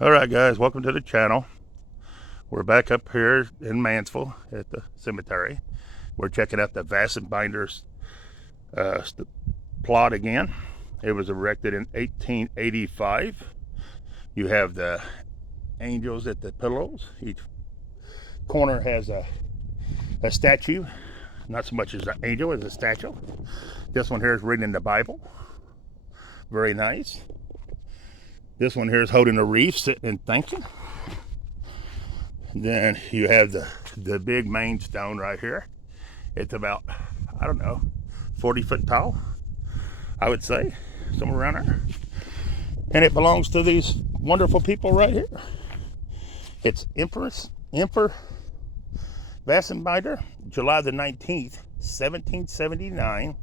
All right, guys, welcome to the channel. We're back up here in Mansfield at the cemetery. We're checking out the Vassenbinders plot again. It was erected in 1885. You have the angels at the pillows. Each corner has a statue, not so much as an angel as a statue. This one here is reading the Bible. Very nice. This one here is holding a wreath, sitting and thinking. Then you have the big main stone right here. It's about, I don't know, 40 foot tall, I would say, somewhere around there. And it belongs to these wonderful people right here. It's Emperor Vassenbinder, July the 19th, 1779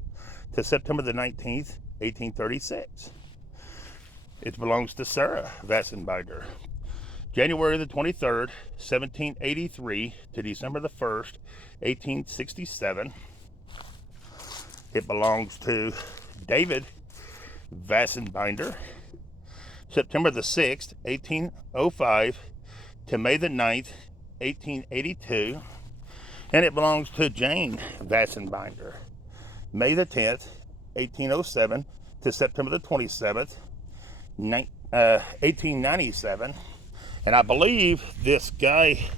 to September the 19th, 1836. It belongs to Sarah Vassenbinder. January the 23rd, 1783 to December the 1st, 1867. It belongs to David Vassenbinder. September the 6th, 1805 to May the 9th, 1882. And it belongs to Jane Vassenbinder. May the 10th, 1807 to September the 27th, 1897. And I believe this guy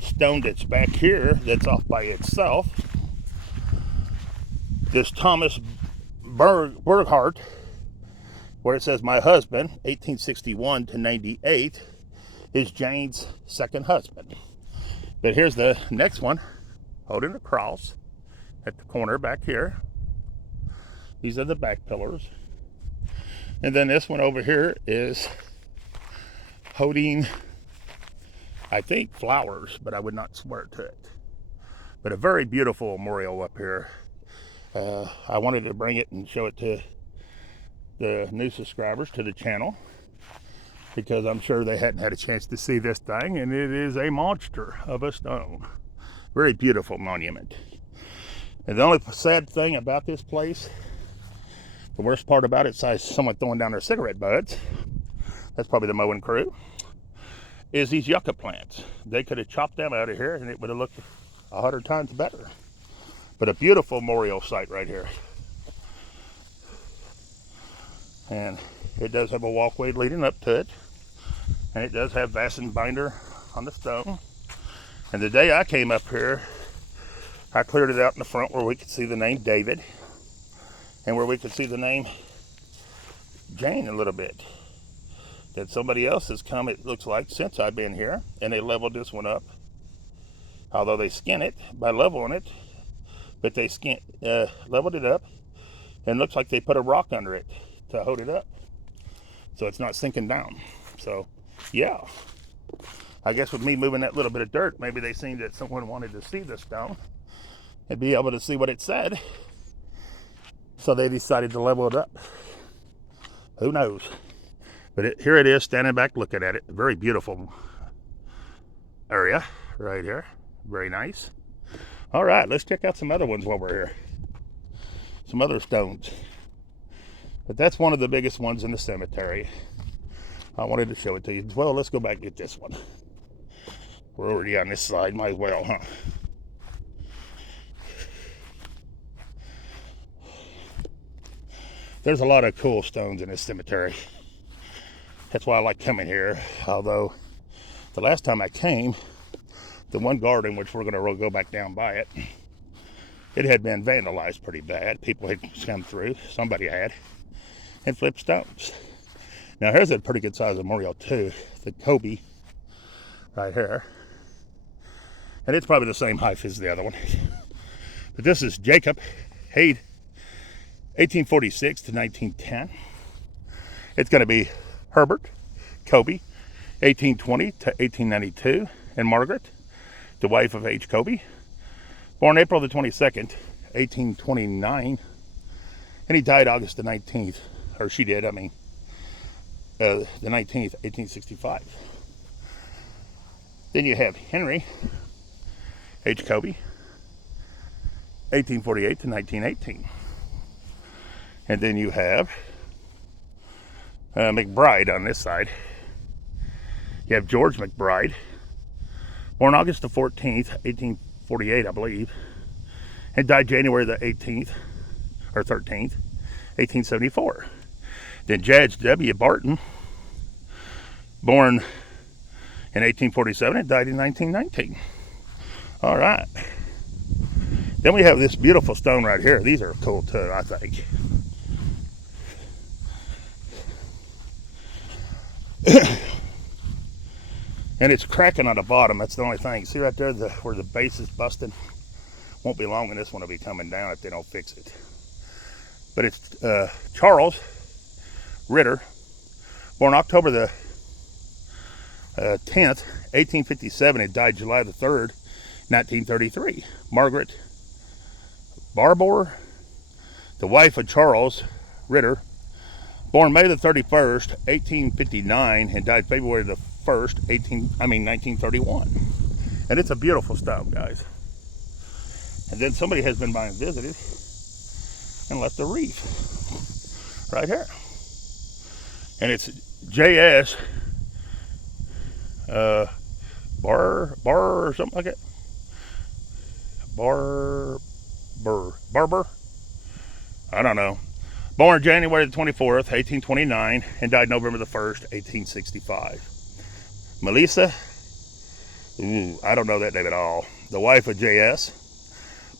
stone that's back here, that's off by itself, this Thomas Burghardt, where it says my husband, 1861 to 98, is Jane's second husband. But here's the next one, holding a cross at the corner back here. These are the back pillars. And then this one over here is holding, I think, flowers, but I would not swear to it. But a very beautiful memorial up here. I wanted to bring it and show it to the new subscribers to the channel, because I'm sure they hadn't had a chance to see this thing, and it is a monster of a stone. Very beautiful monument. And the only sad thing about this place, the worst part about it, besides someone throwing down their cigarette butts, that's probably the mowing crew, is these yucca plants. They could have chopped them out of here and it would have looked 100 times better. But a beautiful memorial site right here. And it does have a walkway leading up to it. And it does have Vassenbinder on the stone. And the day I came up here, I cleared it out in the front where we could see the name David and where we could see the name Jane a little bit. That somebody else has come, it looks like, since I've been here, and they leveled this one up. Although they skin it by leveling it, but they leveled it up, and looks like they put a rock under it to hold it up, so it's not sinking down. So, yeah, I guess with me moving that little bit of dirt, maybe they seen that someone wanted to see this stone and be able to see what it said, so they decided to level it up. Who knows? But here it is, standing back looking at it. Very beautiful area right here. Very nice. All right, let's check out some other ones while we're here. Some other stones. But that's one of the biggest ones in the cemetery. I wanted to show it to you. Well, let's go back and get this one. We're already on this side, might as well, huh? There's a lot of cool stones in this cemetery. That's why I like coming here. Although the last time I came, the one garden, which we're going to go back down by it, it had been vandalized pretty bad. People had come through, somebody had, and flipped stones. Now here's a pretty good size memorial too, the Kobe right here. And it's probably the same height as the other one. But this is Jacob Haid, 1846 to 1910. It's going to be Herbert Kobe, 1820 to 1892, and Margaret, the wife of H. Kobe, born April the 22nd, 1829, and he died August the 19th, or she did, the 19th, 1865. Then you have Henry H. Kobe, 1848 to 1918. And then you have McBride on this side, You have George McBride, born August the 14th, 1848, I believe, and died January the 18th, or 13th, 1874. Then Judge W. Barton, born in 1847 and died in 1919. All right. Then we have this beautiful stone right here. These are cool too, I think. And it's cracking on the bottom. That's the only thing. See right there where the base is busted? Won't be long and this one will be coming down if they don't fix it. But it's Charles Ritter, born October the 10th, 1857, and died July the 3rd, 1933. Margaret Barbour, the wife of Charles Ritter, born May the 31st, 1859, and died February the 1st, 1931. And it's a beautiful stone, guys. And then somebody has been by and visited and left a wreath right here. And it's J.S. Barber or something like that. Barber? I don't know. Born January the 24th, 1829, and died November the 1st, 1865. Melissa, I don't know that name at all. The wife of J.S.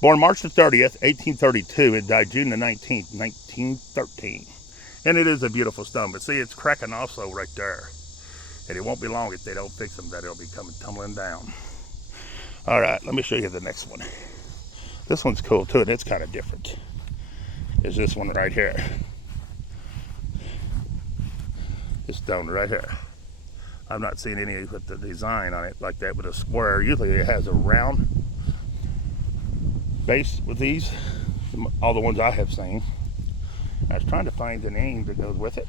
Born March the 30th, 1832, and died June the 19th, 1913. And it is a beautiful stone, but see, it's cracking also right there. And it won't be long if they don't fix them that it'll be coming tumbling down. All right, let me show you the next one. This one's cool too, and it's kind of different. Is this one right here. This stone right here. I've not seen any with the design on it like that with a square. Usually it has a round base with these, all the ones I have seen. I was trying to find the name that goes with it.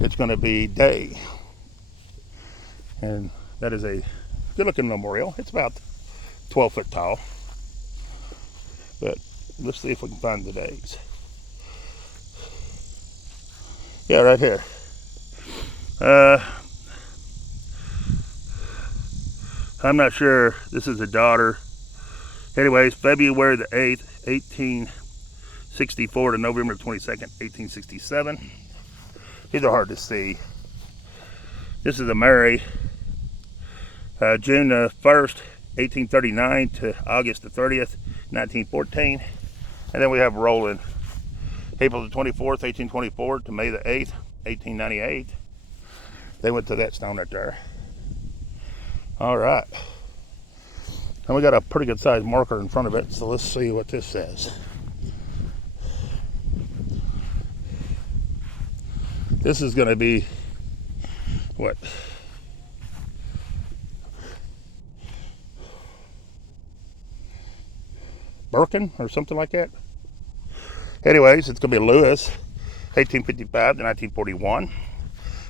It's going to be Day. And that is a good looking memorial. It's about 12 foot tall. But let's see if we can find the days. Yeah, right here. I'm not sure. This is a daughter. Anyways, February the 8th, 1864 to November 22nd, 1867. These are hard to see. This is a Mary. June the 1st, 1839 to August the 30th, 1914. And then we have Roland. April the 24th, 1824 to May the 8th, 1898. They went to that stone right there. All right. And we got a pretty good sized marker in front of it, so let's see what this says. This is going to be, what? Birkin or something like that. Anyways, it's going to be Lewis, 1855 to 1941.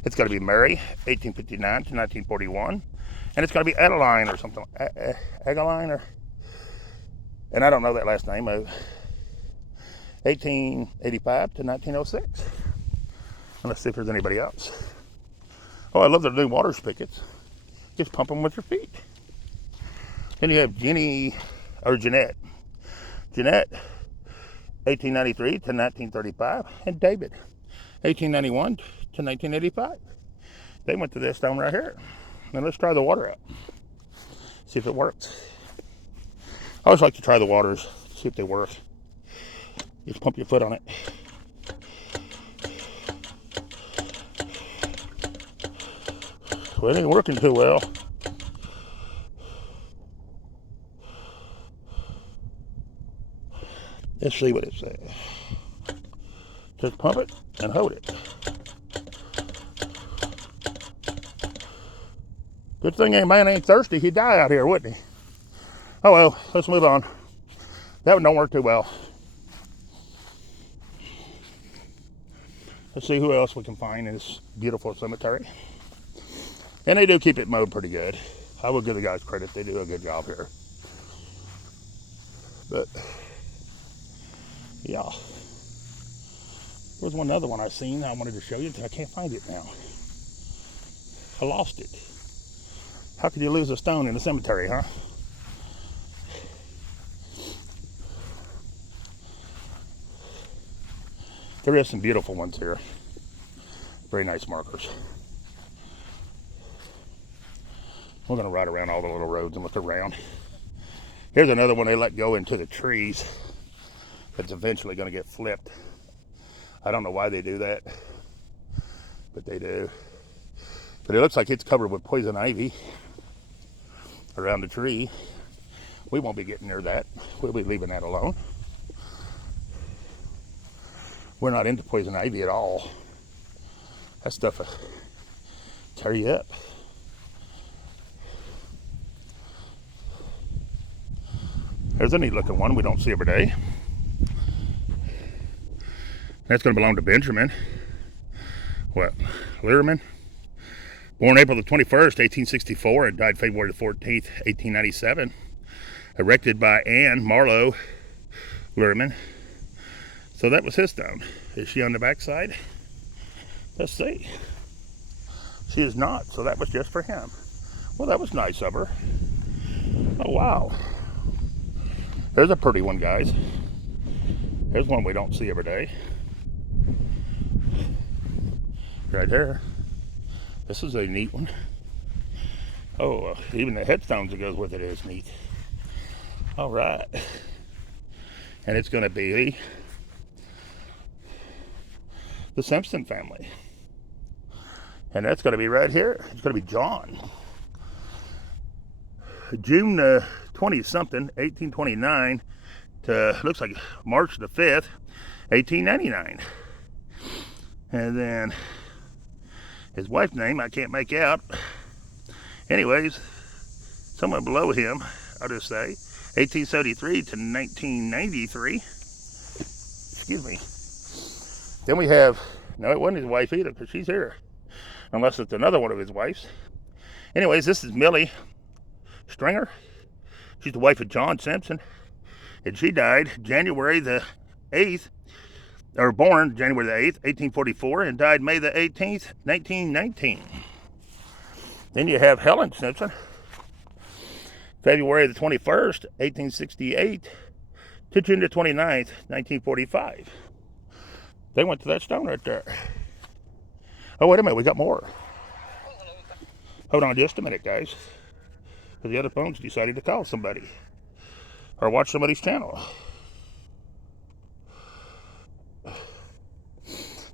It's going to be Mary, 1859 to 1941. And it's going to be Adeline or something. Adeline or... And I don't know that last name. 1885 to 1906. And let's see if there's anybody else. Oh, I love their new water spigots. Just pump them with your feet. Then you have Jeanette. Jeanette, 1893 to 1935. And David, 1891 to 1985. They went to this stone right here. Now let's try the water out. See if it works. I always like to try the waters, see if they work. Just pump your foot on it. Well, it ain't working too well. Let's see what it says. Just pump it and hold it. Good thing a man ain't thirsty. He'd die out here, wouldn't he? Oh well, let's move on. That one don't work too well. Let's see who else we can find in this beautiful cemetery. And they do keep it mowed pretty good. I will give the guys credit. They do a good job here. But, yeah. There's one other one I seen I wanted to show you. I can't find it now. I lost it. How could you lose a stone in a cemetery, huh? There is some beautiful ones here. Very nice markers. We're going to ride around all the little roads and look around. Here's another one they let go into the trees that's eventually going to get flipped. I don't know why they do that, but they do. But it looks like it's covered with poison ivy around the tree. We won't be getting near that. We'll be leaving that alone. We're not into poison ivy at all. That stuff will tear you up. There's a neat looking one we don't see every day. That's going to belong to Benjamin. Lehrman? Born April the 21st, 1864, and died February the 14th, 1897. Erected by Anne Marlowe Lehrman. So that was his stone. Is she on the back side? Let's see. She is not, so that was just for him. Well, that was nice of her. Oh, wow. There's a pretty one, guys. There's one we don't see every day. Right there. This is a neat one. Oh, even the headstones that goes with it is neat. All right. And it's going to be the Simpson family. And that's going to be right here. It's going to be John. June 20-something, 1829 to, looks like March the 5th, 1899. And then his wife's name I can't make out. Anyways, somewhere below him, I'll just say, 1873 to 1993. Excuse me. Then we have, no, it wasn't his wife either, because she's here. Unless it's another one of his wives. Anyways, this is Millie Stringer. She's the wife of John Simpson. And she died January the 8th, or born January the 8th, 1844, and died May the 18th, 1919. Then you have Helen Simpson. February the 21st, 1868 to June the 29th, 1945. They went to that stone right there. Oh, wait a minute, we got more. Hold on just a minute, guys. Because the other phones decided to call somebody. Or watch somebody's channel.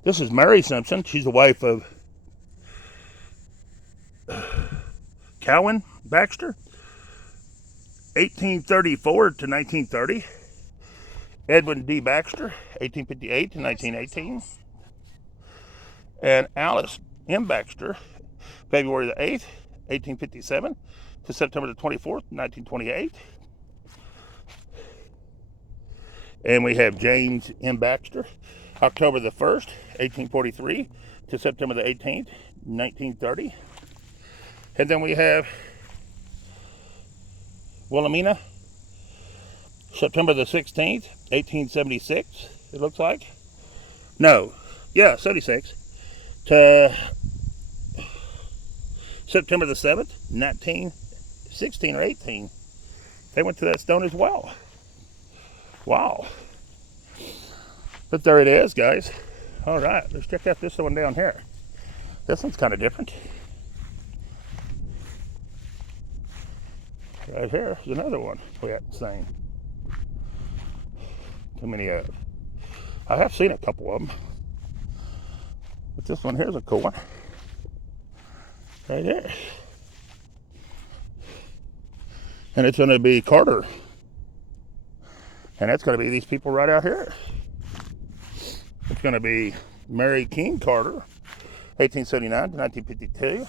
This is Mary Simpson. She's the wife of Cowan Baxter. 1834 to 1930. Edwin D. Baxter, 1858 to 1918. And Alice M. Baxter, February the 8th, 1857 to September the 24th, 1928. And we have James M. Baxter, October the 1st, 1843 to September the 18th, 1930. And then we have Wilhelmina, September the 16th, 1876, it looks like. No, yeah, 76. To September the 7th, 1916 or 18. They went to that stone as well. Wow. But there it is, guys. All right, let's check out this one down here. This one's kind of different. Right here is another one we haven't seen. Too many of them. I have seen a couple of them. But this one here's a cool one. Right there. And it's going to be Carter. And that's going to be these people right out here. It's going to be Mary King Carter, 1879 to 1952.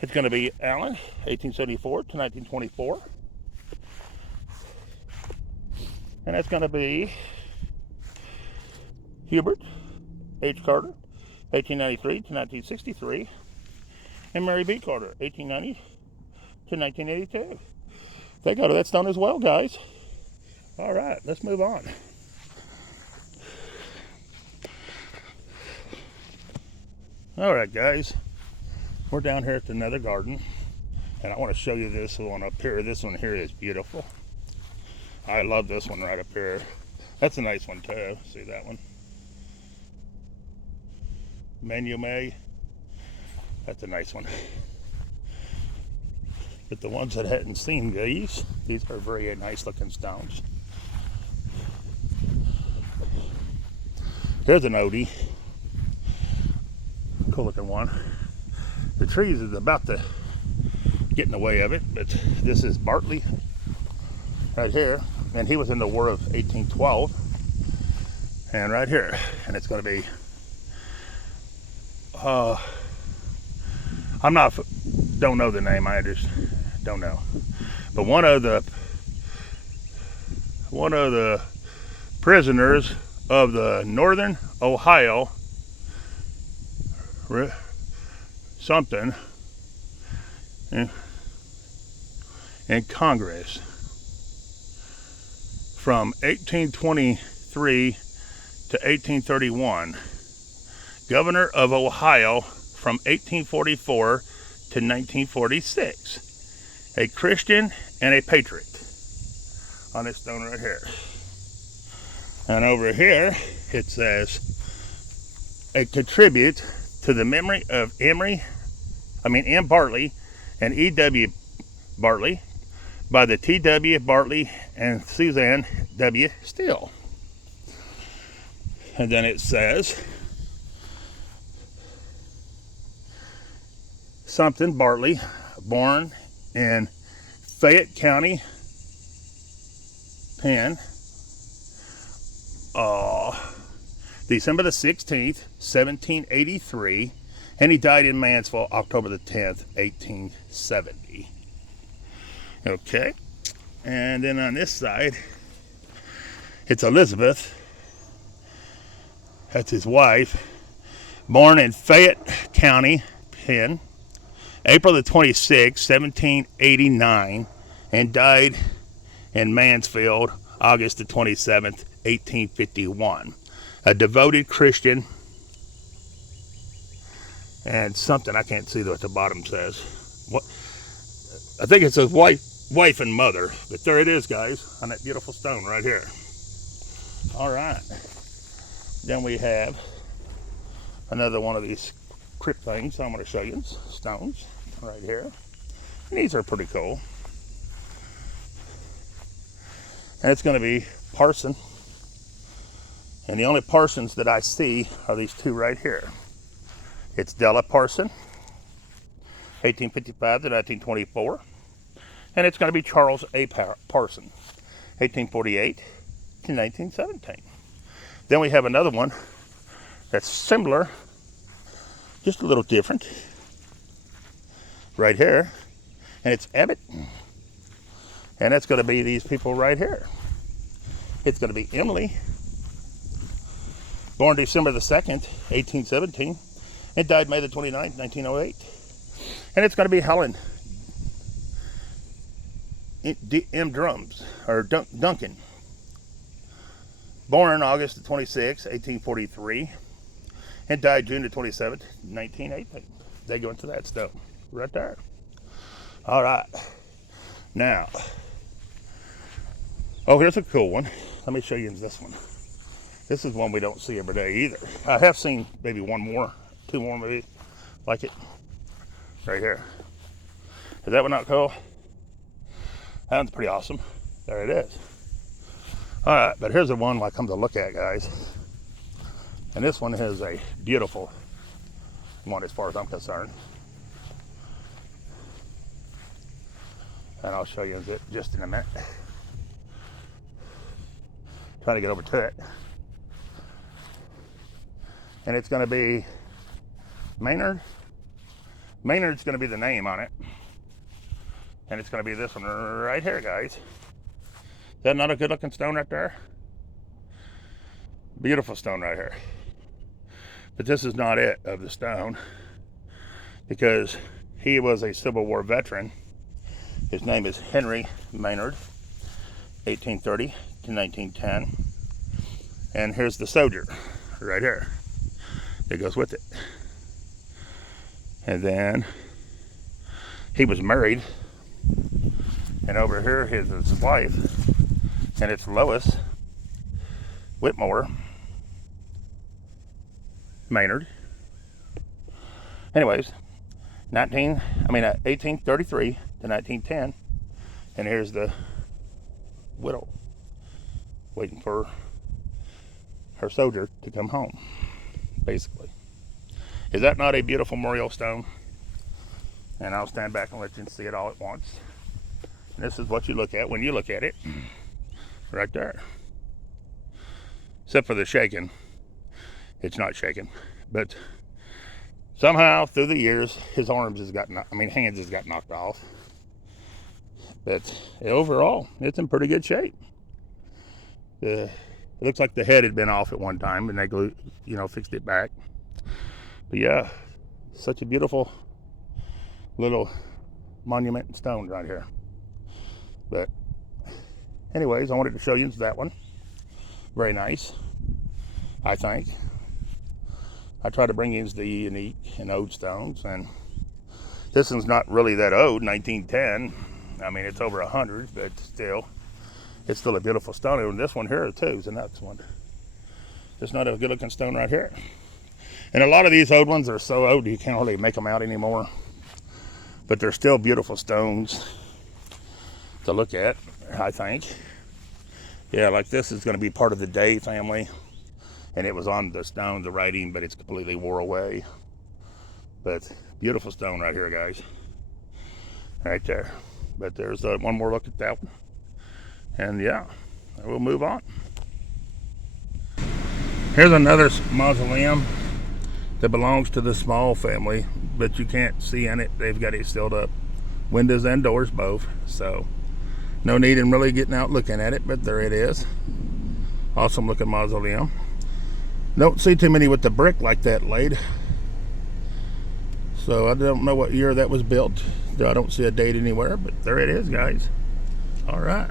It's going to be Allen, 1874 to 1924. And that's going to be Hubert H. Carter, 1893 to 1963. And Mary B. Carter, 1890 to 1982. They go to that stone as well, guys. All right, let's move on. All right, guys. We're down here at the Nether Garden, and I want to show you this one up here. This one here is beautiful. I love this one right up here. That's a nice one too. See that one? Manume. That's a nice one. But the ones that hadn't seen these are very nice looking stones. Here's an Odie. Cool looking one. The trees is about to get in the way of it, but this is Bartley right here, and he was in the War of 1812, and right here, and it's going to be don't know the name, I just don't know, but one of the prisoners of the Northern Ohio something in Congress from 1823 to 1831, governor of Ohio from 1844 to 1946, a Christian and a patriot, on this stone right here. And over here it says, a contribute to the memory of M. Bartley and E.W. Bartley by the T.W. Bartley and Suzanne W. Steele. And then it says, something Bartley, born in Fayette County, Penn, December the 16th, 1783, and he died in Mansfield, October the 10th, 1870. Okay, and then on this side, it's Elizabeth. That's his wife, born in Fayette County, Penn, April the 26th, 1789, and died in Mansfield, August the 27th, 1851. A devoted Christian, and something, I can't see what the bottom says. What? I think it says wife and mother, but there it is, guys, on that beautiful stone right here. All right. Then we have another one of these crypt things I'm going to show you, stones right here. And these are pretty cool. And it's going to be Parson. And the only Parsons that I see are these two right here. It's Della Parson, 1855 to 1924. And it's going to be Charles A. Parson, 1848 to 1917. Then we have another one that's similar, just a little different, right here. And it's Abbott. And it's going to be these people right here. It's going to be Emily, born December the 2nd, 1817, and died May the 29th, 1908. And it's going to be Helen Duncan, born August the 26th, 1843, and died June the 27th, 1918. They go into that stone right there. All right. Now, here's a cool one. Let me show you this one. This is one we don't see every day either. I have seen maybe two more maybe, like it. Right here. Is that one not cool? That one's pretty awesome. There it is. Alright, but here's the one I come to look at, guys. And this one is a beautiful one as far as I'm concerned. And I'll show you it just in a minute. Trying to get over to it. And it's going to be Maynard. Maynard's going to be the name on it. And it's going to be this one right here, guys. Is that not a good looking stone right there? Beautiful stone right here. But this is not it of the stone, because he was a Civil War veteran. His name is Henry Maynard, 1830 to 1910. And here's the soldier right here that goes with it. And then he was married. And over here is his wife. And it's Lois Whitmore Maynard. Anyways, 1833 to 1910. And here's the widow waiting for her soldier to come home, basically. Is that not a beautiful memorial stone? And I'll stand back and let you see it all at once. And this is what you look at when you look at it. Right there. Except for the shaking. It's not shaking. But somehow through the years, his hands has got knocked off. But overall, it's in pretty good shape. It looks like the head had been off at one time, and they fixed it back. But yeah, such a beautiful little monument and stone right here. But anyways, I wanted to show you that one. Very nice, I think. I try to bring in the unique and old stones, and this one's not really that old, 1910. I mean, it's over 100, but still, it's still a beautiful stone. And this one here too is the next one. It's not a good looking stone right here. And a lot of these old ones are so old you can't really make them out anymore. But they're still beautiful stones to look at, I think. Yeah, like this is going to be part of the Day family. And it was on the stone, the writing, but it's completely wore away. But beautiful stone right here, guys. Right there. But there's one more look at that one. And yeah, we'll move on. Here's another mausoleum that belongs to the Small family, but you can't see in it. They've got it sealed up, windows and doors both, so no need in really getting out looking at it, but there it is. Awesome looking mausoleum. Don't see too many with the brick like that laid, so I don't know what year that was built. I don't see a date anywhere, but there it is, guys. All right.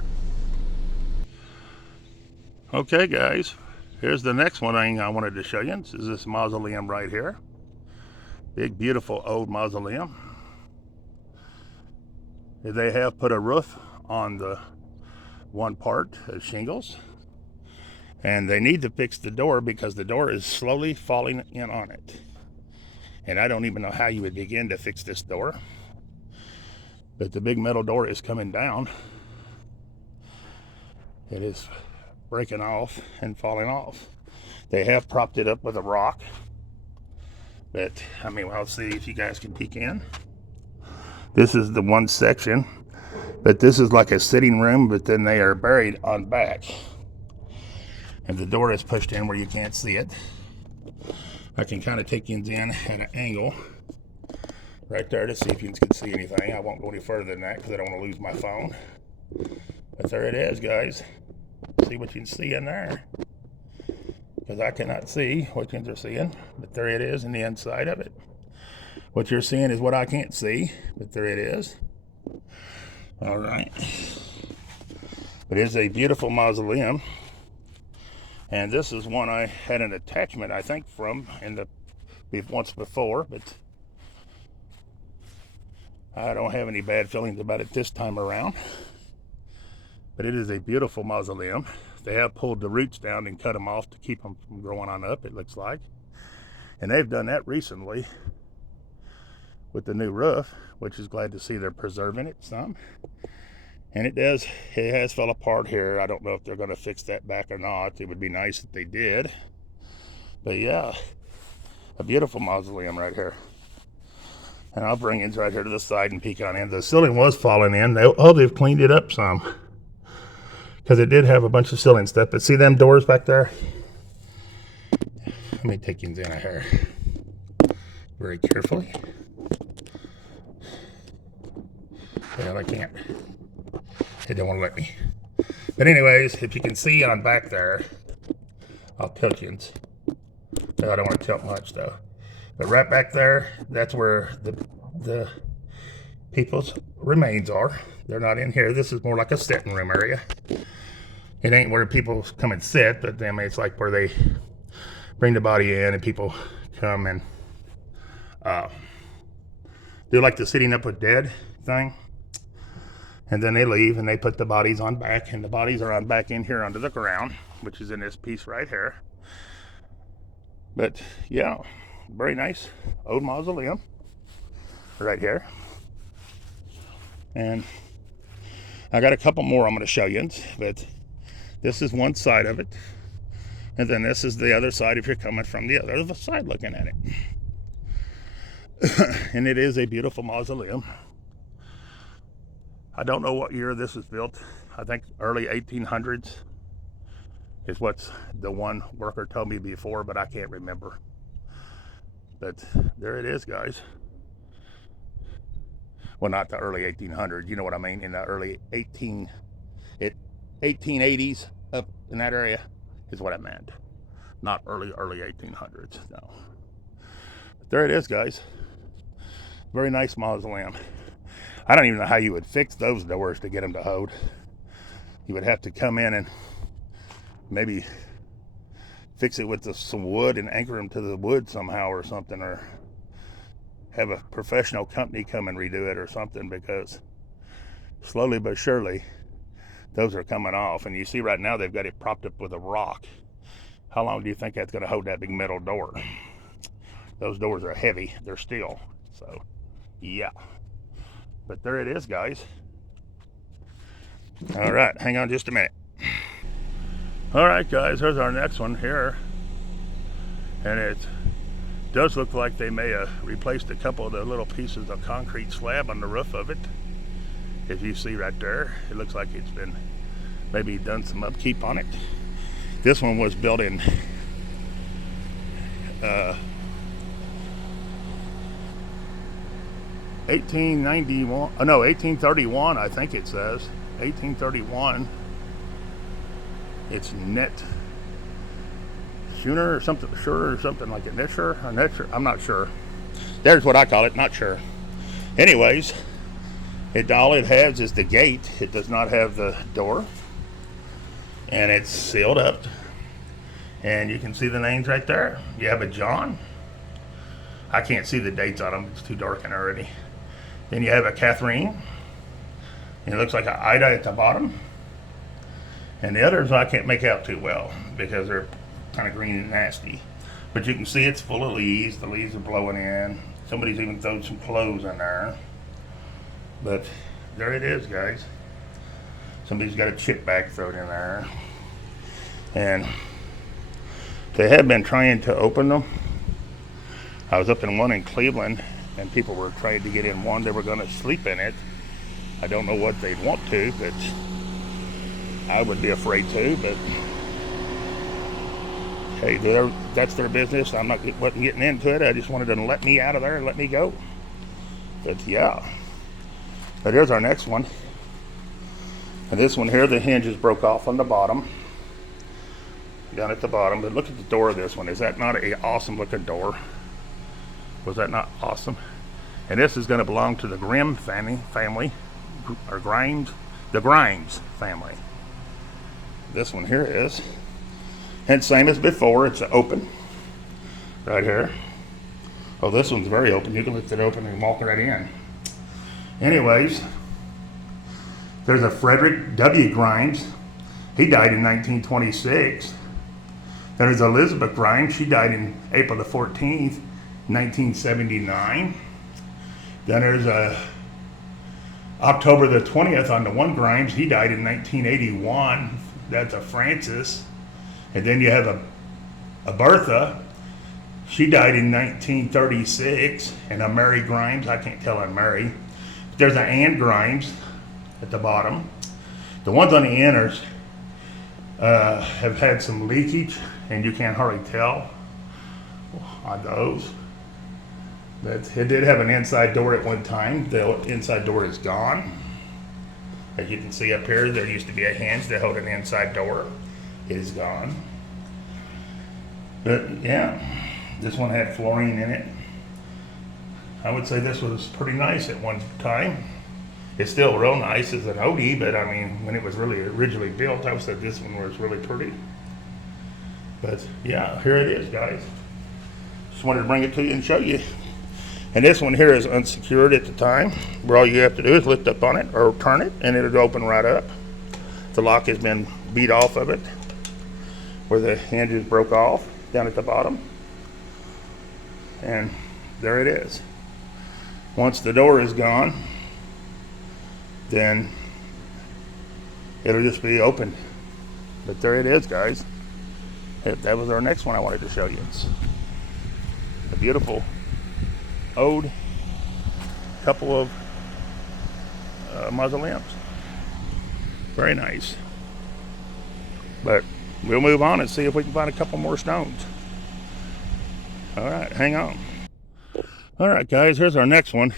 Okay, guys. Here's the next one I wanted to show you. This is this mausoleum right here. Big, beautiful old mausoleum. They have put a roof on the one part of shingles. And they need to fix the door because the door is slowly falling in on it. And I don't even know how you would begin to fix this door. But the big metal door is coming down. It is breaking off and falling off. They have propped it up with a rock, but I mean, I'll see if you guys can peek in. This is the one section, but this is like a sitting room, but then they are buried on back, and the door is pushed in where you can't see it. I can kind of take you in at an angle right there to see if you can see anything. I won't go any further than that because I don't want to lose my phone, but there it is, guys. See what you can see in there, because I cannot see what you're seeing, but there it is in the inside of it. What you're seeing is what I can't see, but there it is. All right, but it's a beautiful mausoleum, and this is one I had an attachment, I think, from once before, but I don't have any bad feelings about it this time around. But it is a beautiful mausoleum. They have pulled the roots down and cut them off to keep them from growing on up, it looks like. And they've done that recently with the new roof, which is glad to see they're preserving it some. And it has fell apart here. I don't know if they're going to fix that back or not. It would be nice if they did. But yeah, a beautiful mausoleum right here. And I'll bring it right here to the side and peek on in. The ceiling was falling in. They've cleaned it up some, because it did have a bunch of ceiling stuff. But see them doors back there? Let me take you in here very carefully. Well, I can't. It don't want to let me. But anyways, if you can see on back there, I'll tilt you. No, I don't want to tilt much though. But right back there, that's where the people's remains are. They're not in here. This is more like a sitting room area. It ain't where people come and sit, but I mean, it's like where they bring the body in and people come and do like the sitting up with dead thing. And then they leave and they put the bodies on back, and the bodies are on back in here under the ground, which is in this piece right here. But yeah, very nice old mausoleum right here. And I got a couple more I'm going to show you, but this is one side of it. And then this is the other side if you're coming from the other side looking at it. And it is a beautiful mausoleum. I don't know what year this was built. I think early 1800s is what the one worker told me before, but I can't remember. But there it is, guys. Well, not the early 1800s, you know what I mean, in the early 1880s up in that area is what I meant. Not early 1800s, no. But there it is, guys. Very nice mausoleum. I don't even know how you would fix those doors to get them to hold. You would have to come in and maybe fix it with some wood and anchor them to the wood somehow or something, or have a professional company come and redo it or something, because slowly but surely those are coming off. And you see right now they've got it propped up with a rock. How long do you think that's going to hold that big metal door? Those doors are heavy. They're steel. So, yeah. But there it is, guys. All right, hang on just a minute. All right, guys, here's our next one here. And it does look like they may have replaced a couple of the little pieces of concrete slab on the roof of it. If you see right there, it looks like it's been maybe done some upkeep on it. This one was built in 1891, no, 1831, I think it says. 1831. It's net Schooner or something, sure, or something like a Netscher, or Netscher, I'm not sure. There's what I call it, not sure. Anyways, all it has is the gate. It does not have the door. And it's sealed up. And you can see the names right there. You have a John. I can't see the dates on them, it's too dark and already. Then you have a Catherine. And it looks like an Ida at the bottom. And the others I can't make out too well because they're kind of green and nasty. But you can see it's full of leaves. The leaves are blowing in. Somebody's even thrown some clothes in there. But there it is, guys. Somebody's got a chip bag thrown in there. And they have been trying to open them. I was up in one in Cleveland and people were trying to get in one. They were going to sleep in it. I don't know what they'd want to, but I would be afraid to. But hey, that's their business. I'm not wasn't getting into it. I just wanted them to let me out of there and let me go. But yeah. But here's our next one. And this one here, the hinges broke off on the bottom. Down at the bottom. But look at the door of this one. Is that not an awesome looking door? Was that not awesome? And this is going to belong to the Grimm family, or Grimes, the Grimes family. This one here is, and same as before, it's open, right here. Oh, this one's very open. You can lift it open and walk right in. Anyways, there's a Frederick W. Grimes. He died in 1926. There's Elizabeth Grimes. She died in April the 14th, 1979. Then there's October the 20th on the one Grimes. He died in 1981. That's a Francis. And then you have a Bertha. She died in 1936. And a Mary Grimes. I can't tell on Mary. There's an Anne Grimes at the bottom. The ones on the end have had some leakage, and you can't hardly tell on those. But it did have an inside door at one time. The inside door is gone. As you can see up here, there used to be a hinge that held an inside door. It is gone. But yeah, this one had flooring in it. I would say this was pretty nice at one time. It's still real nice as an oldie, but I mean, when it was really originally built, I would say this one was really pretty. But yeah, here it is, guys. Just wanted to bring it to you and show you. And this one here is unsecured at the time, where all you have to do is lift up on it or turn it and it'll open right up. The lock has been beat off of it, where the hinges broke off down at the bottom. And there it is. Once the door is gone, then it'll just be open. But there it is, guys. That was our next one I wanted to show you. It's a beautiful old couple of mausoleums. Very nice. But we'll move on and see if we can find a couple more stones. All right, hang on. All right, guys, here's our next one.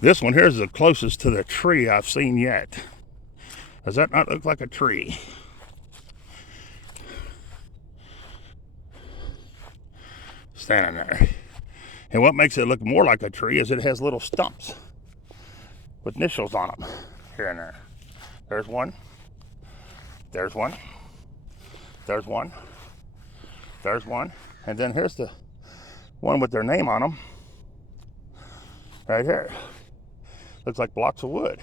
This one here is the closest to the tree I've seen yet. Does that not look like a tree? Standing there. And what makes it look more like a tree is it has little stumps with initials on them here and there. There's one. There's one. There's one. There's one. And then here's the one with their name on them. Right here. Looks like blocks of wood.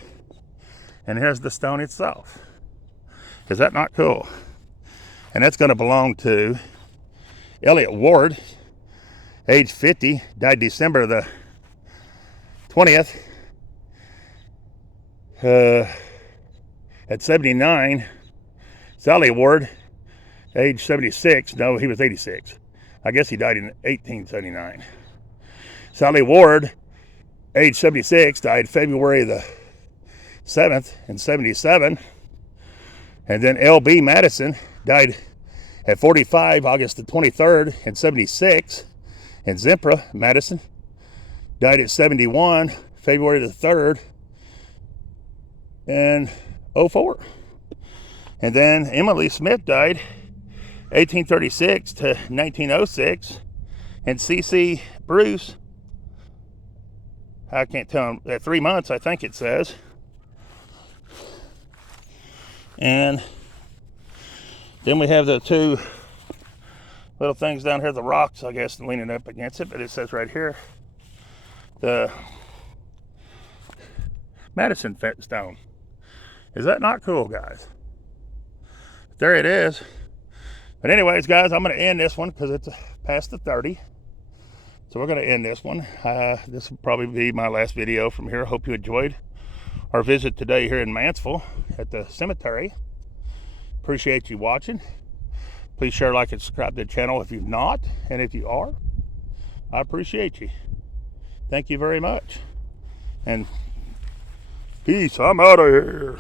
And here's the stone itself. Is that not cool? And that's going to belong to Elliott Ward, age 50, died December the 20th. At 79, Sally Ward, age 76. No, he was 86. I guess he died in 1879. Sally Ward, age 76, died February the 7th in 77. And then L.B. Madison died at 45, August the 23rd in 76. And Zimra Madison died at 71, February the 3rd in 04. And then Emily Smith died 1836 to 1906. And C.C. Bruce, I can't tell him, at 3 months, I think it says. And then we have the two little things down here, the rocks, I guess, leaning up against it, but it says right here, the Madison stone. Is that not cool, guys? There it is. But anyways, guys, I'm going to end this one because it's past the 30. So we're going to end this one. This will probably be my last video from here. Hope you enjoyed our visit today here in Mansfield at the cemetery. Appreciate you watching. Please share, like, and subscribe to the channel if you've not. And if you are, I appreciate you. Thank you very much. And peace. I'm out of here.